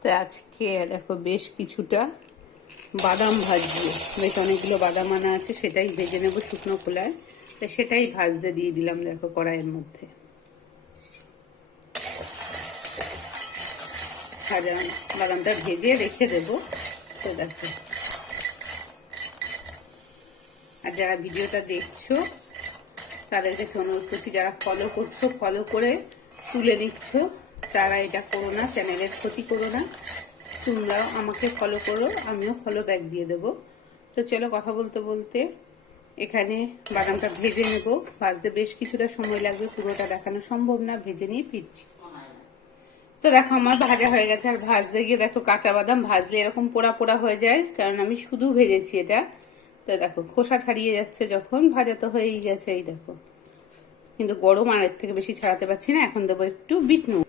তো আজকে দেখো বেশ কিছুটা বাদাম ভাজবো, বেশ অনেকগুলো বাদাম আনা আছে, সেটাই ভেজে নেব শুকনো খোলায়। তো সেটাই ভাজতে দিয়ে দিলাম দেখো কড়াইয়ের মধ্যে। ভাজা বাদামটা ভেজে রেখে দেবো। তো দেখো, আর যারা ভিডিওটা দেখছো তাদের কাছে অনুরোধ করছি, যারা ফলো করছো, ফলো করে তুলে নিচ্ছ, তারা এটা করো না, চ্যানেলের ক্ষতি করো না। তোমরাও আমাকে ফলো করো, আমিও ফলো ব্যাক দিয়ে দেবো। তো চলো, কথা বলতে বলতে এখানে বাদামটা ভেজে নেব। ভাজতে বেশ কিছুটা সময় লাগবে, পুরোটা দেখানো সম্ভব না, ভেজে নিয়ে ফিরছি। তো দেখো আমার ভাজা হয়ে গেছে। আর ভাজতে গিয়ে দেখো কাঁচা বাদাম ভাজলে এরকম পোড়া পোড়া হয়ে যায়, কারণ আমি শুধু ভেজেছি এটা। তো দেখো খোসা ছাড়িয়ে যাচ্ছে যখন, ভাজা তো হয়েই গেছে। এই দেখো, কিন্তু গরম আর এর থেকে বেশি ছাড়াতে পারছি না। এখন দেবো একটু বিট নুন।